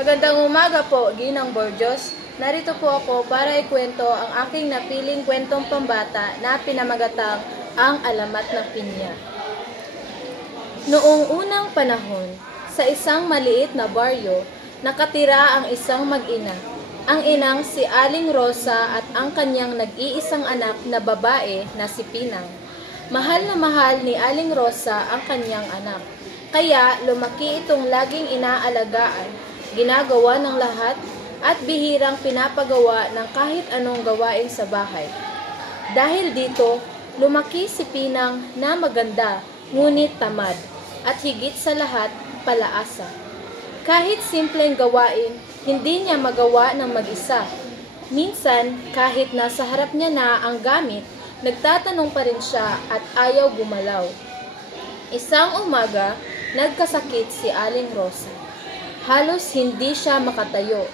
Magandang umaga po, Ginang Borjos. Narito po ako para ikwento ang aking napiling kwentong pambata na pinamagatang Ang Alamat ng Pinya. Noong unang panahon, sa isang maliit na baryo, nakatira ang isang mag-ina. Ang inang si Aling Rosa at ang kanyang nag-iisang anak na babae na si Pinang. Mahal na mahal ni Aling Rosa ang kanyang anak. Kaya lumaki itong laging inaalagaan, ginagawa ng lahat at bihirang pinapagawa ng kahit anong gawain sa bahay. Dahil dito, lumaki si Pinang na maganda, ngunit tamad, at higit sa lahat, palaasa. Kahit simpleng gawain, hindi niya magawa ng mag-isa. Minsan, kahit nasa harap niya na ang gamit, nagtatanong pa rin siya at ayaw gumalaw. Isang umaga, nagkasakit si Aling Rosa. Halos hindi siya makatayo,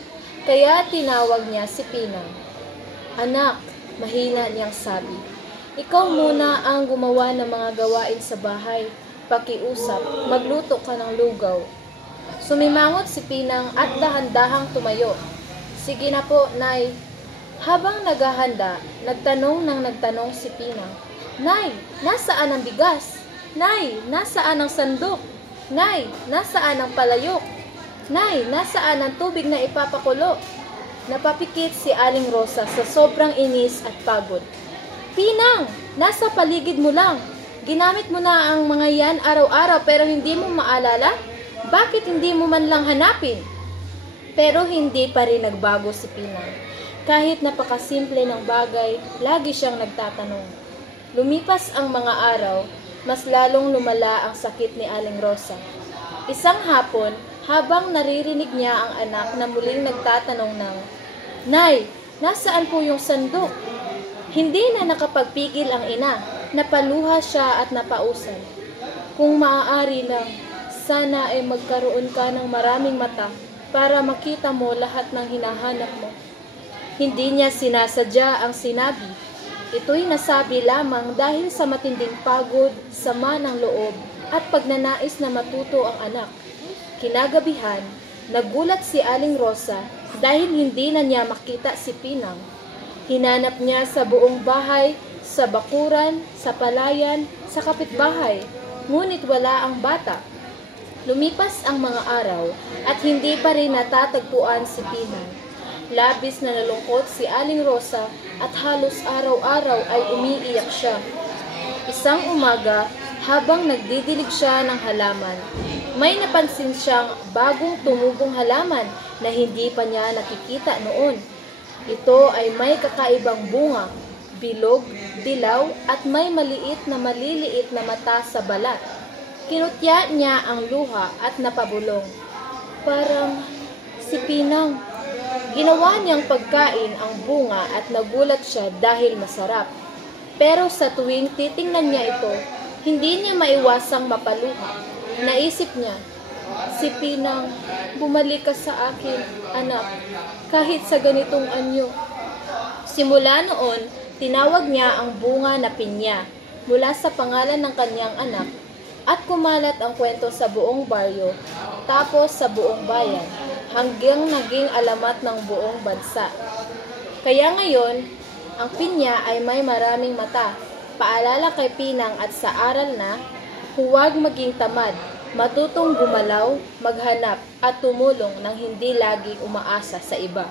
kaya tinawag niya si Pinang. "Anak," mahina niyang sabi, "ikaw muna ang gumawa ng mga gawain sa bahay. Pakiusap, magluto ka ng lugaw." Sumimangot si Pinang at dahan-dahang tumayo. "Sige na po, Nay." Habang naghahanda, nagtanong si Pinang, "Nay, nasaan ang bigas? Nay, nasaan ang sandok? Nay, nasaan ang palayok? Nay, nasaan ang tubig na ipapakulo?" Napapikit si Aling Rosa sa sobrang inis at pagod. "Pinang, nasa paligid mo lang. Ginamit mo na ang mga yan araw-araw pero hindi mo maalala? Bakit hindi mo man lang hanapin?" Pero hindi pa rin nagbago si Pinang. Kahit napakasimple ng bagay, lagi siyang nagtatanong. Lumipas ang mga araw, mas lalong lumala ang sakit ni Aling Rosa. Isang hapon, habang naririnig niya ang anak na muling nagtatanong ng, "Nay, nasaan po yung sandok?" Hindi na nakapagpigil ang ina. Napaluha siya at napausan. "Kung maaari lang, sana ay magkaroon ka ng maraming mata para makita mo lahat ng hinahanap mo." Hindi niya sinasadya ang sinabi. Ito'y nasabi lamang dahil sa matinding pagod, sama ng loob, at pagnanais na matuto ang anak. Kinagabihan, nagulat si Aling Rosa dahil hindi na niya makita si Pinang. Hinanap niya sa buong bahay, sa bakuran, sa palayan, sa kapitbahay, ngunit wala ang bata. Lumipas ang mga araw at hindi pa rin natatagpuan si Pinang. Labis na nalungkot si Aling Rosa at halos araw-araw ay umiiyak siya. Isang umaga, habang nagdidilig siya ng halaman, may napansin siyang bagong tumugong halaman na hindi pa niya nakikita noon. Ito ay may kakaibang bunga, bilog, dilaw at may maliit na maliliit na mata sa balat. Kinutya niya ang luha at napabulong. Parang si Pinang. Ginawa niyang pagkain ang bunga at nagulat siya dahil masarap. Pero sa tuwing titingnan niya ito, hindi niya maiwasang mapaluha. Naisip niya, "Si Pinang, bumalik ka sa akin, anak, kahit sa ganitong anyo." Simula noon, tinawag niya ang bunga na pinya mula sa pangalan ng kanyang anak at kumalat ang kwento sa buong baryo, tapos sa buong bayan, hanggang naging alamat ng buong bansa. Kaya ngayon, ang pinya ay may maraming mata. Paalala kay Pinang at sa aral na, huwag maging tamad, matutong gumalaw, maghanap at tumulong nang hindi lagi umaasa sa iba.